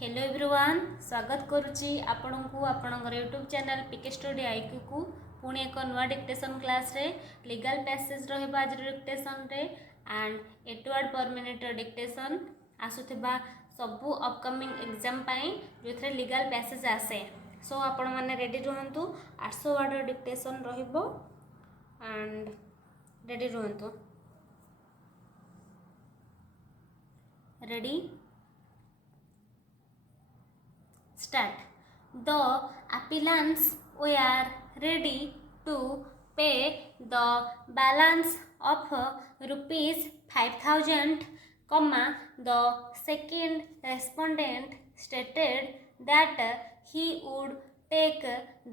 Hello everyone स्वागत करुच्ची आपण को आपणकर YouTube channel PK study IQ को पुणी एक नुआ डिक्टेशन क्लास रे लीगल पैसेज रहिबा आज डिक्टेशन रे and 8 word per minute dictation आसुथिबा सबु अपकमिंग एग्जाम पाई जोथरे लीगल पैसेज आसे सो आपण माने रेडी रहंतु 800 वर्ड डिक्टेशन रहिबो एंड रेडी रहंतु ready Start. The applicants were ready to pay the balance of rupees 5,000, the second respondent stated that he would take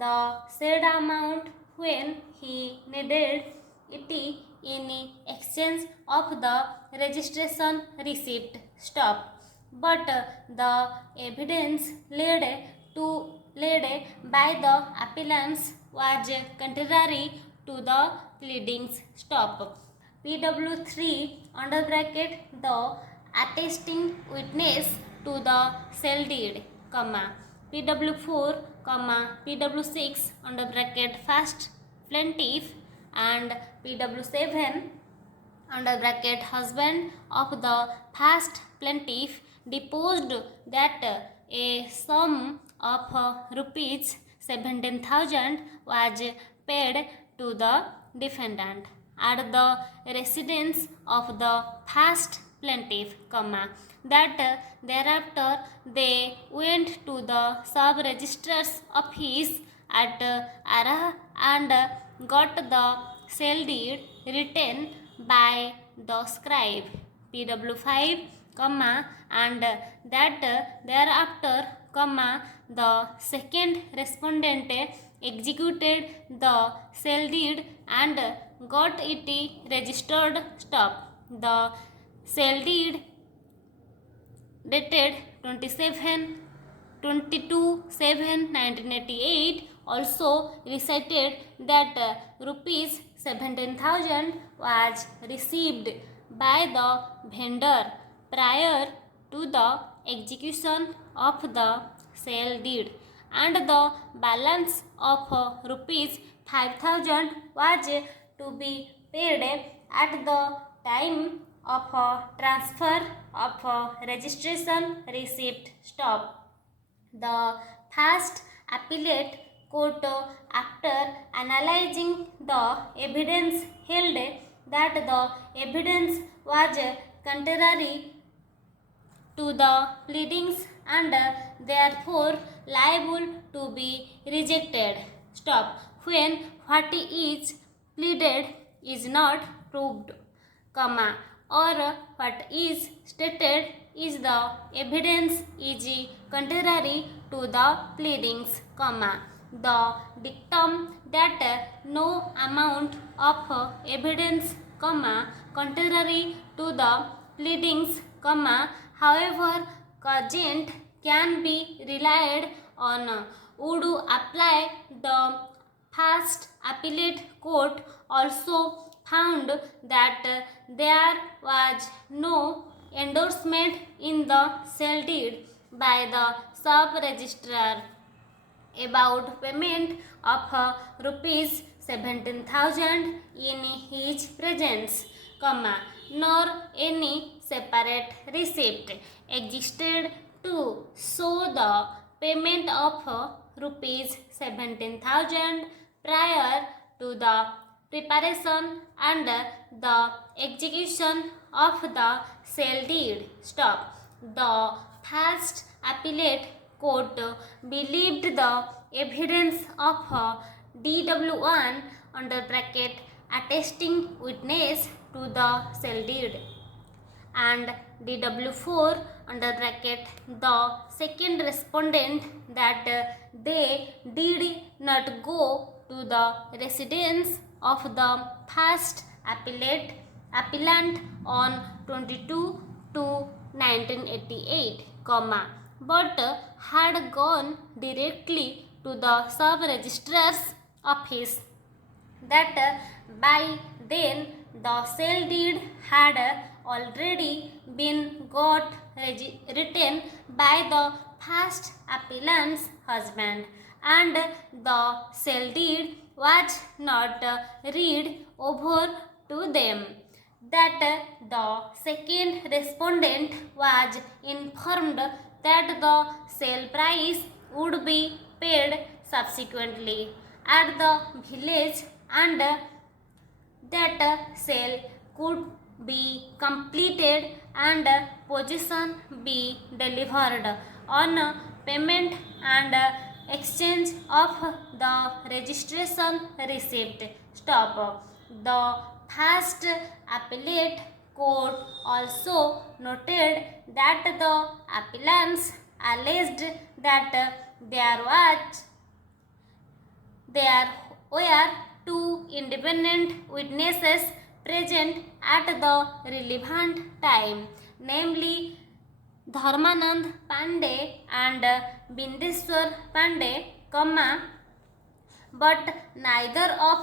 the said amount when he needed it in exchange of the registration receipt. Stop. But the evidence laid by the appellants was contrary to the pleadings. Stop. PW3 under bracket the attesting witness to the sale deed, PW4, PW6 under bracket first plaintiff and PW7 under bracket husband of the first plaintiff deposed that a sum of rupees 17,000 was paid to the defendant at the residence of the first plaintiff, that thereafter they went to the sub-registrar's office at Arah and got the sale deed written by the scribe, PW5, and that thereafter, the second respondent executed the sale deed and got it registered. Stop. The sale deed dated 22/7/1988 also recited that rupees 17,000 was received by the vendor prior to the execution of the sale deed and the balance of rupees 5,000 was to be paid at the time of transfer of registration receipt. Stop. The first appellate court, after analyzing the evidence, held that the evidence was contrary to the pleadings and therefore liable to be rejected. Stop. When what is pleaded is not proved, or what is stated is the evidence is contrary to the pleadings, the dictum that no amount of evidence, contrary to the pleadings, however cogent can be relied on, would apply. The first appellate court also found that there was no endorsement in the sale deed by the sub-registrar about payment of rupees 17,000 in his presence, nor any separate receipt existed to show the payment of rupees 17,000 prior to the preparation and the execution of the sale deed. Stop. The first appellate court believed the evidence of DW1 under bracket attesting witness to the sale deed and DW4 under bracket the second respondent that they did not go to the residence of the first appellant on 22/2/1988, but had gone directly to the sub-registrar's office, that by then the sale deed had already been got written by the first appellant's husband, and the sale deed was not read over to them. That the second respondent was informed that the sale price would be paid subsequently at the village, and that sale could be completed and possession be delivered on payment and exchange of the registration receipt. Stop. The first appellate court also noted that the appellants alleged that there were two independent witnesses present at the relevant time, namely Dharmanand Pandey and Bindeswar Pandey, but neither of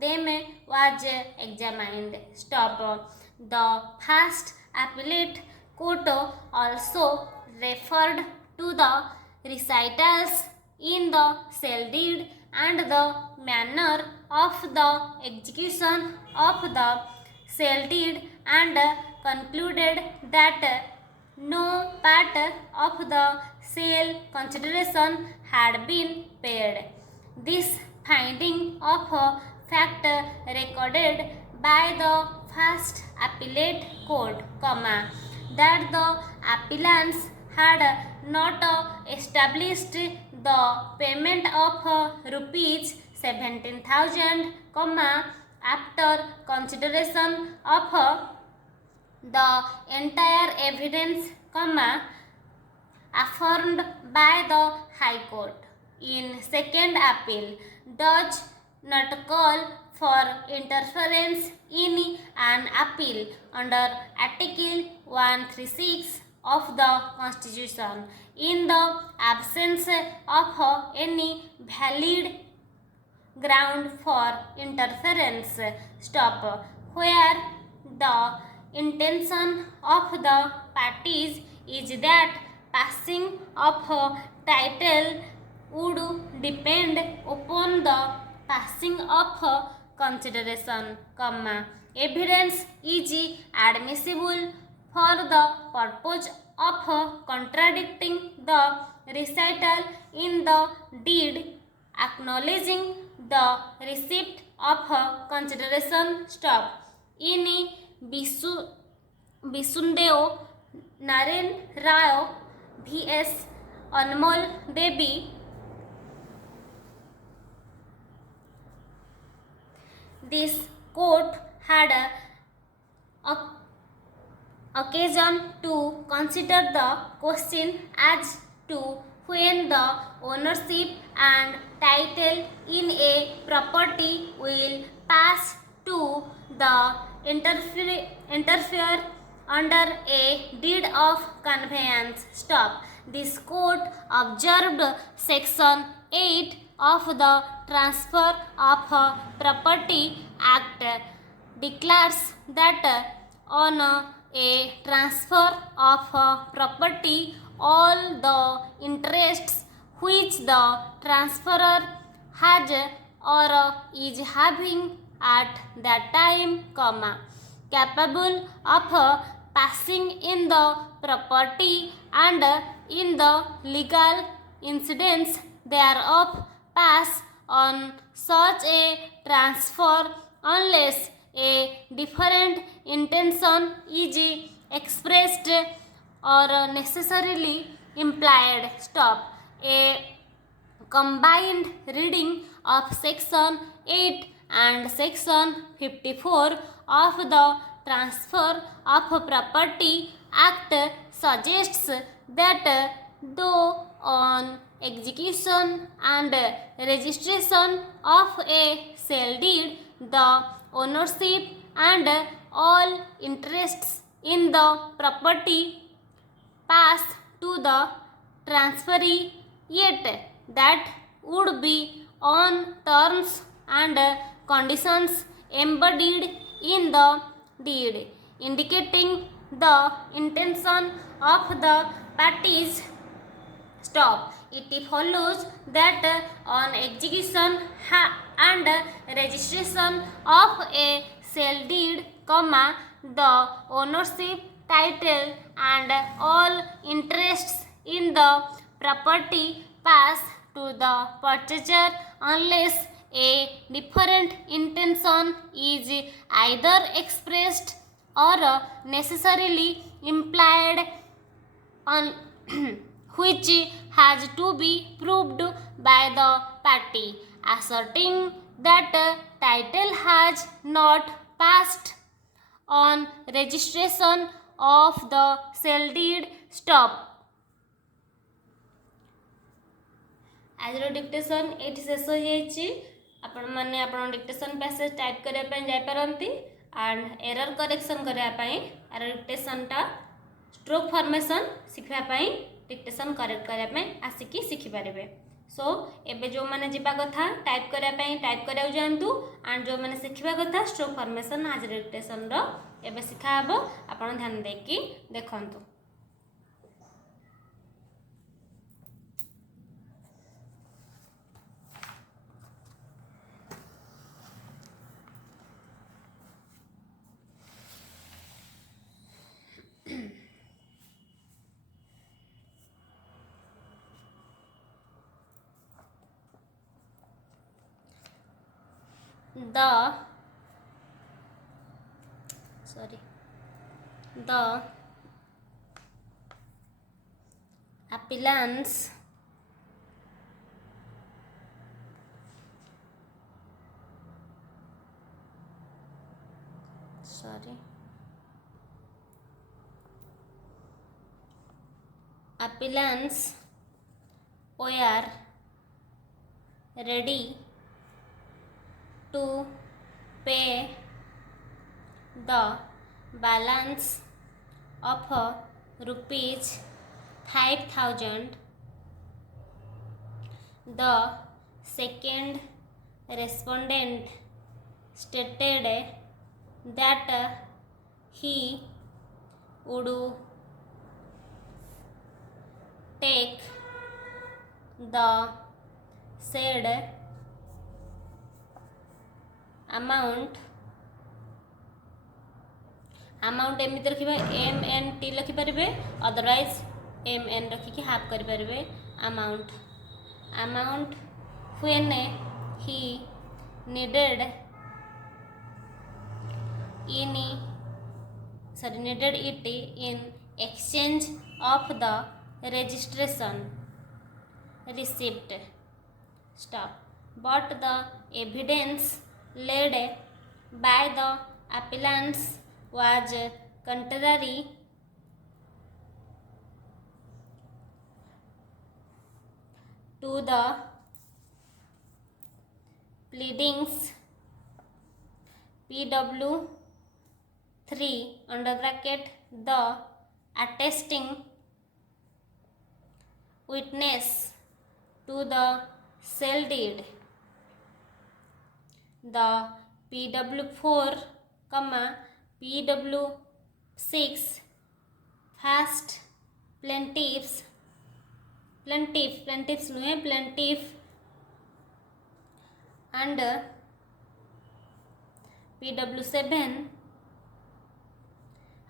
them was examined. Stop. The first appellate court also referred to the recitals in the sale deed and the manner of the execution of the sale deed, and concluded that no part of the sale consideration had been paid. This finding of fact recorded by the first appellate court, that the appellants had not established the payment of rupees 17,000, after consideration of the entire evidence, affirmed by the High Court. In second appeal, does not call for interference in an appeal under Article 136 of the Constitution in the absence of any valid ground for interference. Stop. Where the intention of the parties is that passing of title would depend upon the passing of consideration, evidence is admissible for the purpose of contradicting the recital in the deed acknowledging the receipt of consideration. Stop. In Bisundeo Naren Rao V.S. Anmol Devi, this court had occasion to consider the question as to when the ownership and title in a property will pass to the interfere under a deed of conveyance. Stop. This court observed Section 8 of the Transfer of Property Act declares that on a transfer of property, all the interests which the transferor has or is having at that time, capable of passing in the property and in the legal incidents thereof, pass on such a transfer unless a different intention is expressed or necessarily implied. Stop. A combined reading of Section 8 and Section 54 of the Transfer of Property Act suggests that though on execution and registration of a sale deed, the ownership and all interests in the property pass to the transferee, yet that would be on terms and conditions embodied in the deed, indicating the intention of the parties stop. It follows that on execution and registration of a sale deed, the ownership title and all interests in the property pass to the purchaser unless a different intention is either expressed or necessarily implied on which has to be proved by the party asserting that title has not passed on registration of the sale deed. Stop. आजर dictation ये शेष हो जाइए आपण मैंने आपण dictation passage type करने जापारती एंड एरर करेक्शन करने एरर डिक्टेशनटा स्ट्रोक फॉर्मेशन शिखापी डिक्टेशन करेक्ट करने आसिकी शिखिपारे सो एबे जो मैंने जीवा कथा टाइप करने टाइप करा जातु एंड जो मैंने शिखा कथा स्ट्रोक फॉर्मेशन आज डिक्टेशन एबे शिखा हे आपण ध्यान देकी देखंतु the appellants were ready to pay the balance of rupees 5,000. The second respondent stated that he would take the said amount एमती रखा एम एन टी लिखिपारे अदरवाइज एम एन रखिकी हाफ करें amount when he needed it in exchange of the registration receipt. Stop. But the evidence laid by the appellants was contrary to the pleadings. PW 3 under bracket the attesting witness to the sale deed, the PW4, PW6 first plaintiff and PW7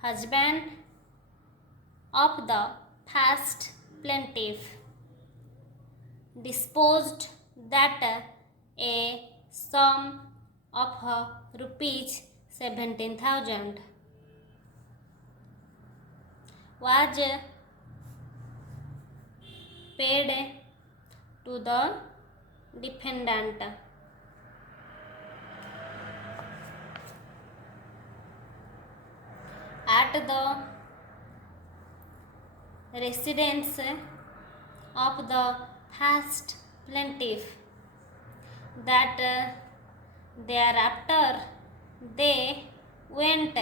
husband of the first plaintiff disposed that a sum of rupees 17,000 was paid to the defendant. At the residence of the first plaintiff, that thereafter they went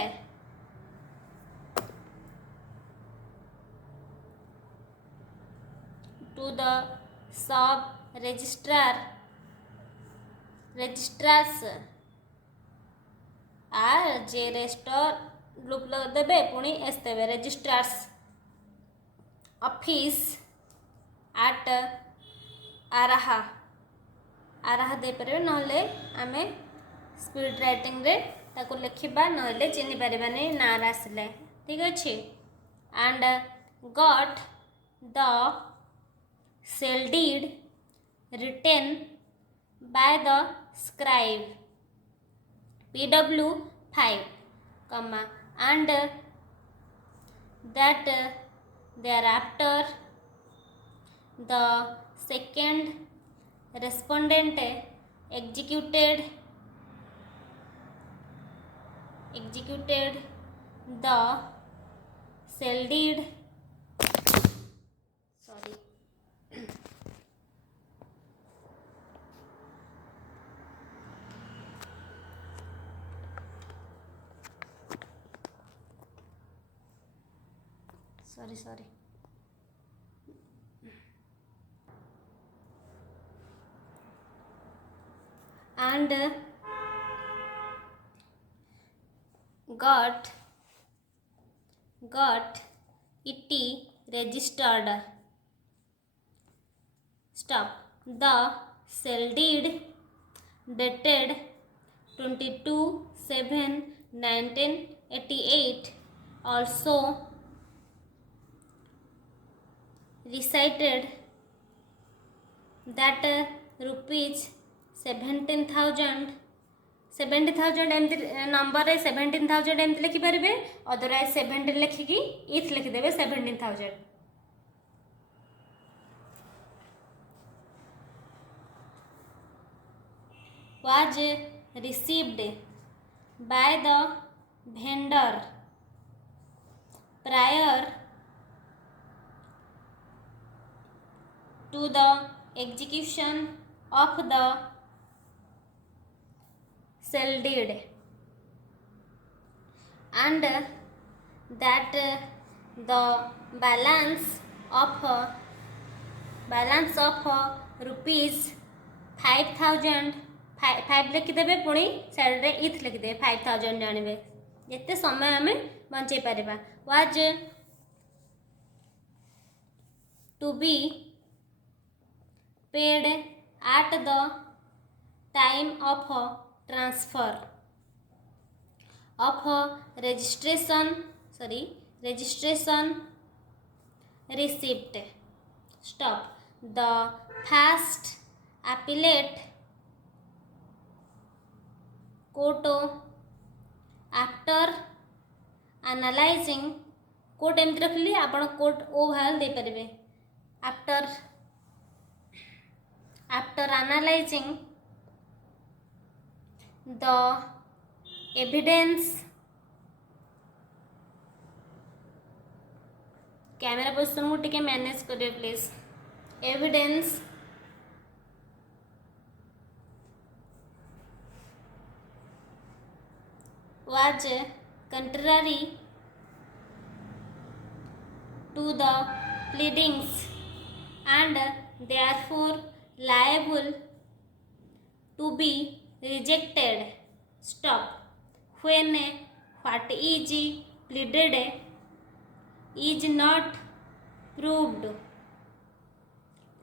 to the sub registrars जे रेस्टर ग्रुप देवे पुणी एस देवे registrars office at araha araha दे परिबे नहले आमे स्पीड राइटिंग रे ताको लिखिबा नहले चिन्हि परिबानी नार आसिले ठीक अछि and got the sale deed written by the scribe pw 5 comma and that thereafter the second respondent executed the cell deed sorry and got it registered stop the cell deed dated 22/7/1988 also recited that rupees 70,000 एमती number 17,000 एमती लिखिपारे otherwise 70 लिखिकी इथ लिखिदेवे 17,000 was received by the vendor prior to the execution of the cell deed and that the balance of rupees 5,000 5 लिखिदेवे पुणी side रे इथ लिखिदेवे 5,000 जानवे जिते समय आम बंचे पारिबा was to be paid at the time of transfer of registration receipt stop the first appellate court after analyzing कोट एमती रखली आपण कोट ओ भाल दे परिबे after analyzing the evidence camera position को टिके मैनेज करिए please evidence was contrary to the pleadings and therefore liable to be rejected stop when what is pleaded is not proved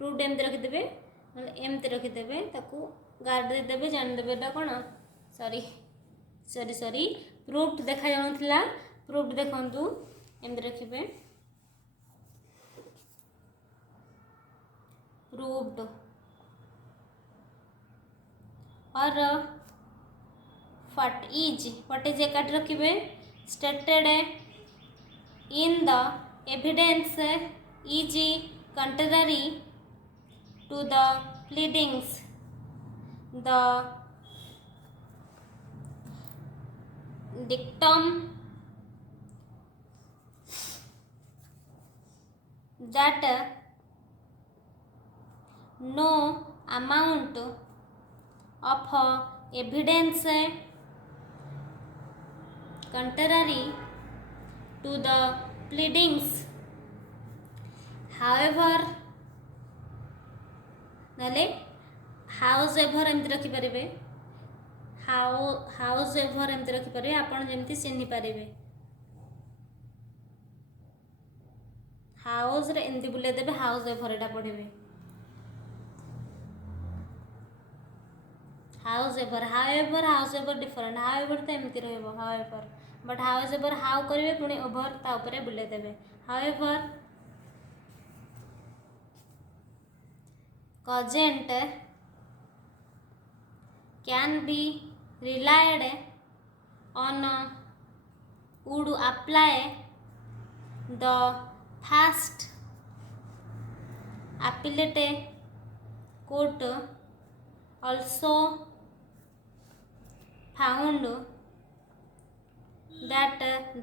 एमती रखिदेवे एमती रखिदेवे ताकू गार्ड देदेवे जानदेवे एटा कौन सॉरी प्रूफ्ड देखा जाउनथिला proofed देखंतु एमती रखिबे proved और what is एकाट रखिबे stated in the evidence is contrary to the pleadings the dictum that no amount of evidence contrary to the pleadings however नले however एमती रखिपारे हाउस एभर एमती रखिपारे आपण जेमती चिन्हि पारे हाउस रे एमती बुले देबे हाउस एवर एटा पढ़ेबे however however different however तो एमती रहइबो however but however how करिवे पुणी ओवर ता ऊपर बुले देबे however couldn't can be relied on would apply the first appellate court also found that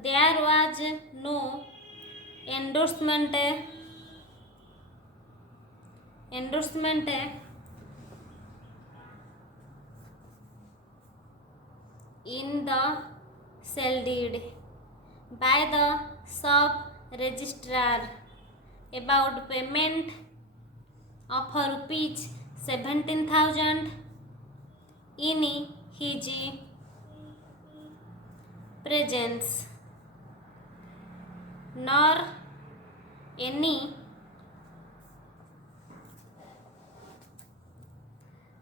there was no endorsement in the cell deed by the sub registrar about payment of rupees 17,000 in his presence, nor any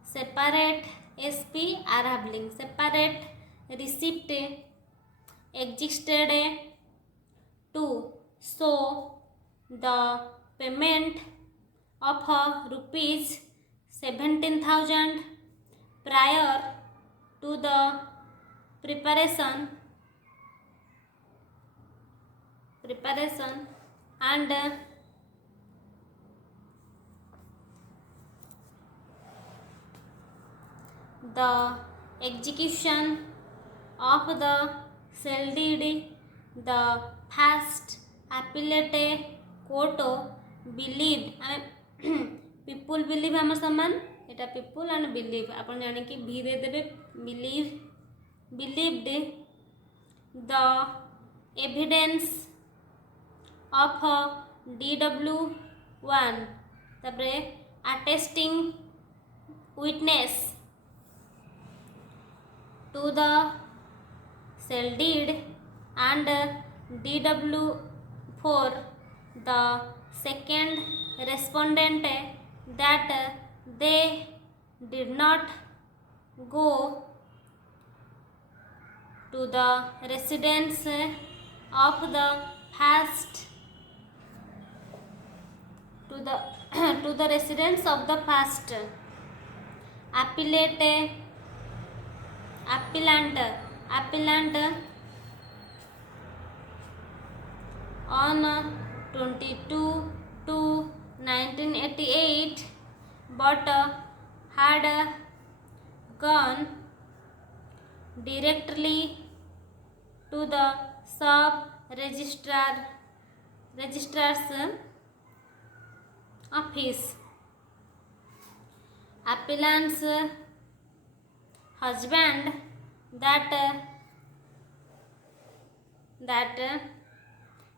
separate SP are having separate receipt existed to show the payment of rupees 17,000 prior to the preparation and the execution of the cell deed. The first appellate court believed people believe हम समान एटा people and believe अपन जाने कि भी दे देबे believed the evidence of DW1 तापरे attesting witness to the cell deed and DW4 the second respondent that they did not go to the residence of the first to the residence of the first appellant on 22/1988 but had gone directly to the registrar's office. Appellant's husband that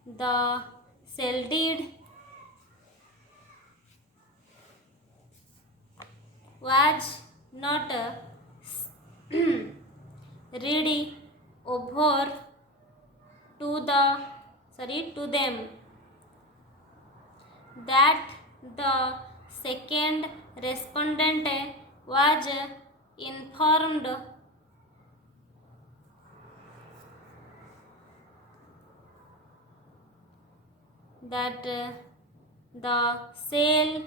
the cell deed was not ready over to them, that the second respondent was informed that the sale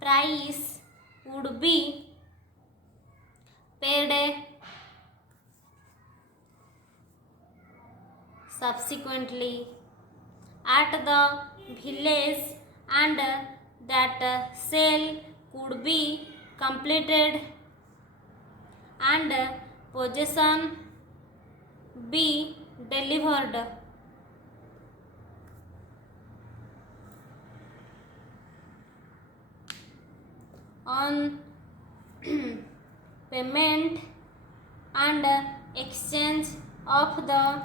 price would be paid subsequently at the village and that sale could be completed and possession be delivered on payment and exchange of the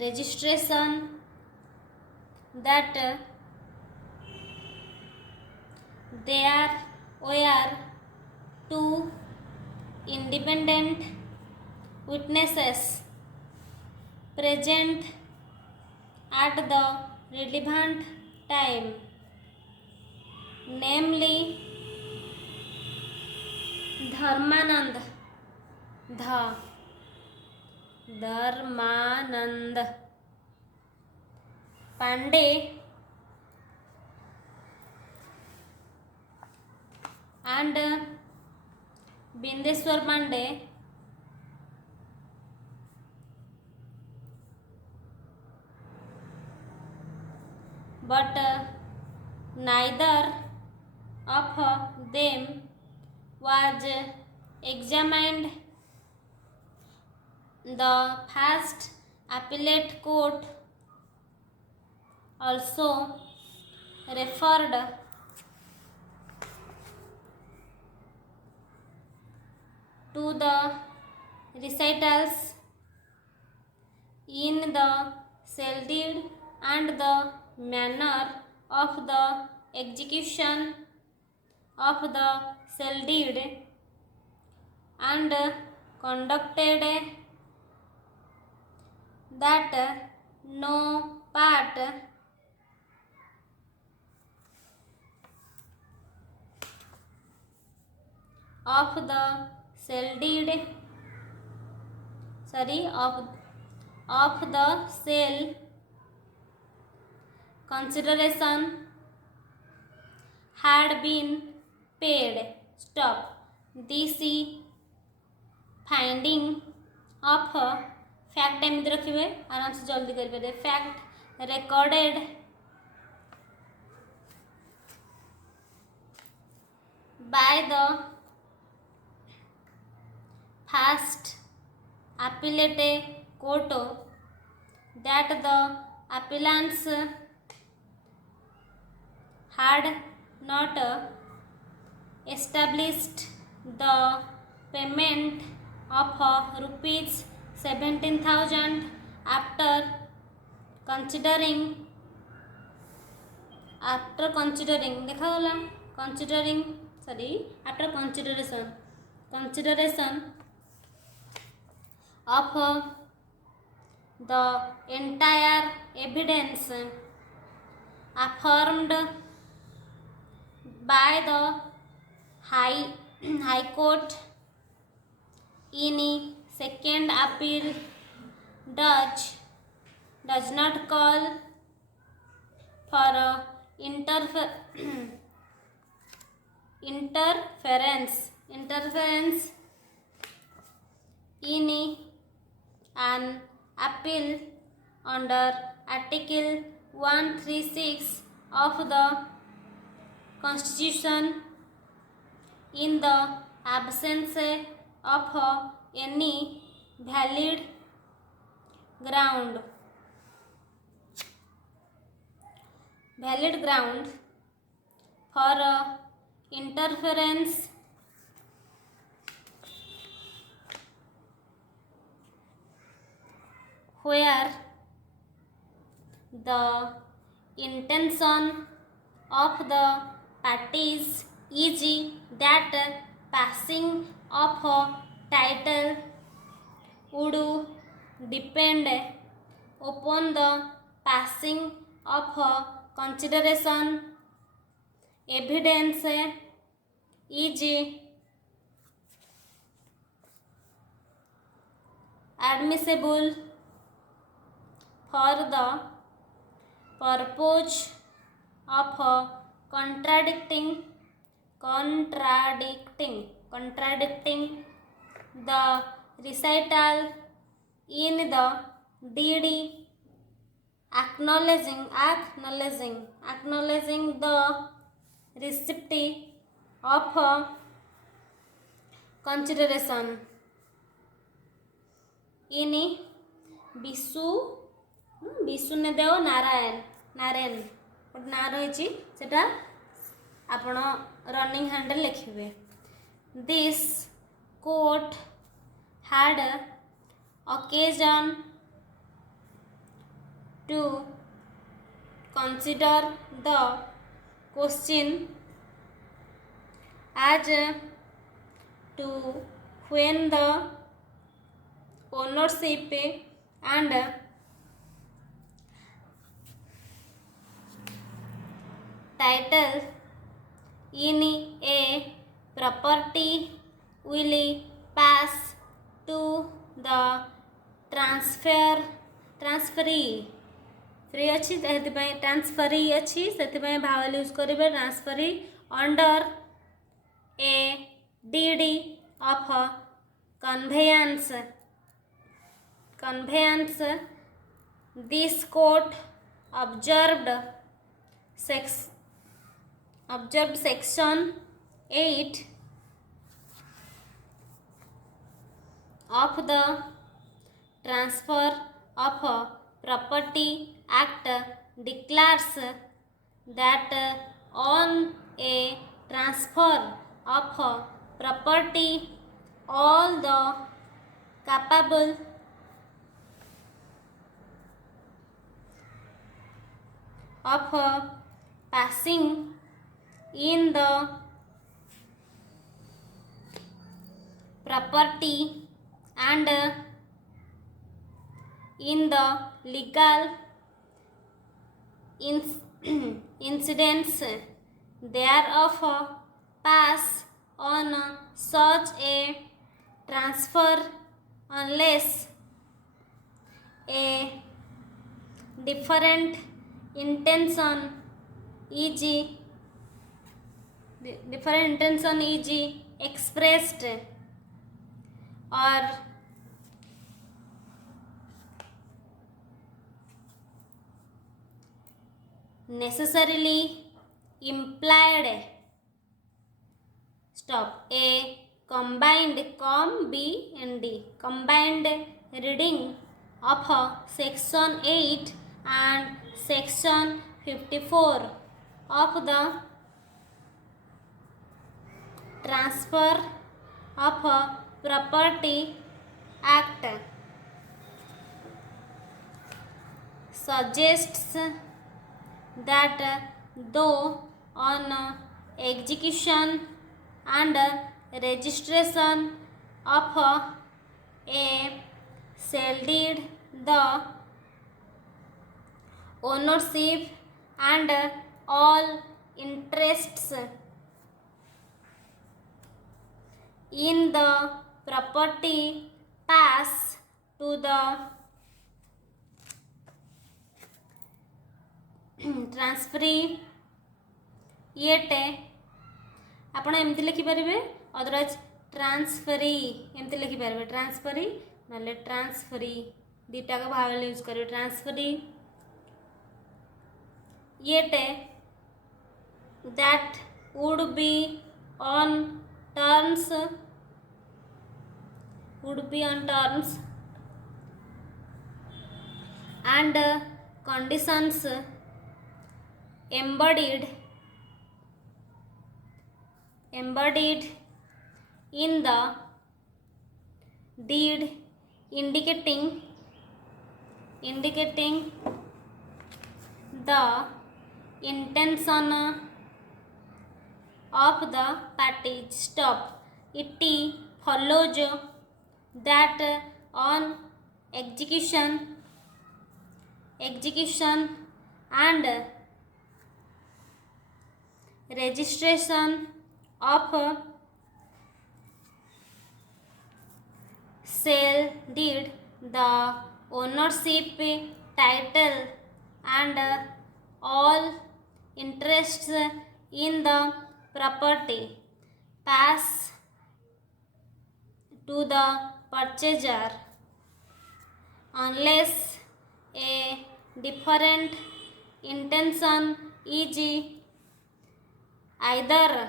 registration that there were two independent witnesses present at the relevant time, namely Dharmanand Pandey and Bindeswar Pandey, but neither of them was examined. The first appellate court also referred to the recitals in the cell deed and the manner of the execution of the cell deed, and conducted that no part of the cell deed of the cell consideration had been paid. Stop. This finding of fact एमती रखिए आराम से जल्दी करेंगे. Fact recorded by the first appellate court that the appellants had not established the payment of rupees 17,000 after considering after consideration of the entire evidence affirmed by the High Court in second appeal does not call for interference in an appeal under Article 136 of the Constitution in the absence of any valid ground for interference where the intention of the parties is that passing of title would depend upon the passing of consideration evidence is admissible for the purpose of contradicting the recital in the deed, acknowledging the receipt of consideration in Bishundeo Narayan ଗୋଟେ ନାଁ ରହିଛି ସେଟା ଆପଣ running ହ୍ୟାଣ୍ଡରେ ଲେଖିବେ. This court had occasion to consider the question as to when the ownership and title in a property will pass to the transferee free अच्छी transferee अच्छी से भावल यूज करेंगे transferee under A DD of conveyance this court observed section 8 of the Transfer of Property Act declares that on a transfer of property all the capable of passing in the property and in the legal incidents thereof pass on such a transfer unless a different intention is expressed or necessarily implied. Stop. A combined combined reading of section 8 and section 54 of the Transfer of Property Act suggests that though on execution and registration of a sale deed the ownership and all interests in the property pass to the transferee yet आपण एमती लिखिपारे otherwise transferee एमती लिखिपारे transferee ना transferee दीटा को भाव use करेंगे transferee yet that would be on terms and conditions embodied in the deed indicating the intention of the parties. Stop. It follows that on execution and registration of sale deed the ownership title and all interests in the property pass to the purchaser unless a different intention is either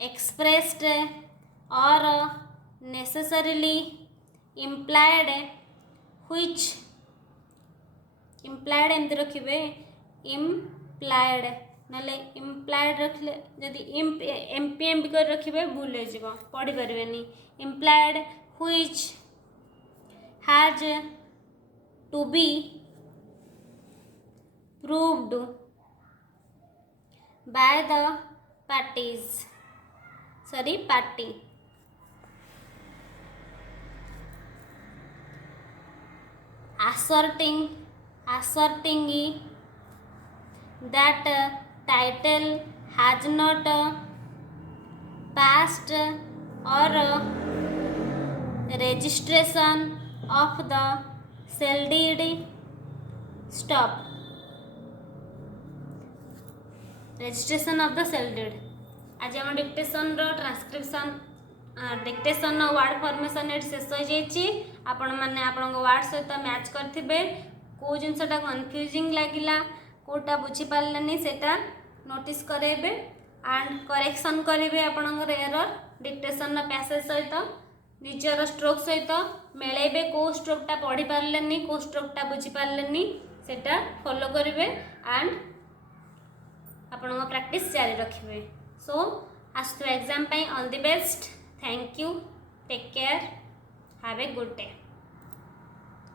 expressed or necessarily implied which implied एमती रखिए implied नले implied रखले जदि MPM भी कर रखिए भूल हो पढ़ी पारे implied which has to be proved by the party. Asserting that title has not passed or registration of the sale deed. Stop. Registration of the sale deed. आज आम dictation transcription dictation word formation ये शेष हो जाइए। आपण मैंने आपण word सहित मैच करेंगे कौ जिनसा कन्फ्यूजिंग लगिला कौटा बुझीपारे सेटा नोटिस करेंगे एंड करेक्शन करेंगे आपणकर एरर डिक्टेशन पैसेज सहित निजर स्ट्रोक सहित मिलेबे कौ स्ट्रोकटा पढ़ी पारे कौ स्ट्रोकटा बुझीपारे सेटा फॉलो करेंगे एंड आपण प्रैक्टिस जारी रखिए। सो आसुवा exam all the best. Thank you. Take care. Have a good day.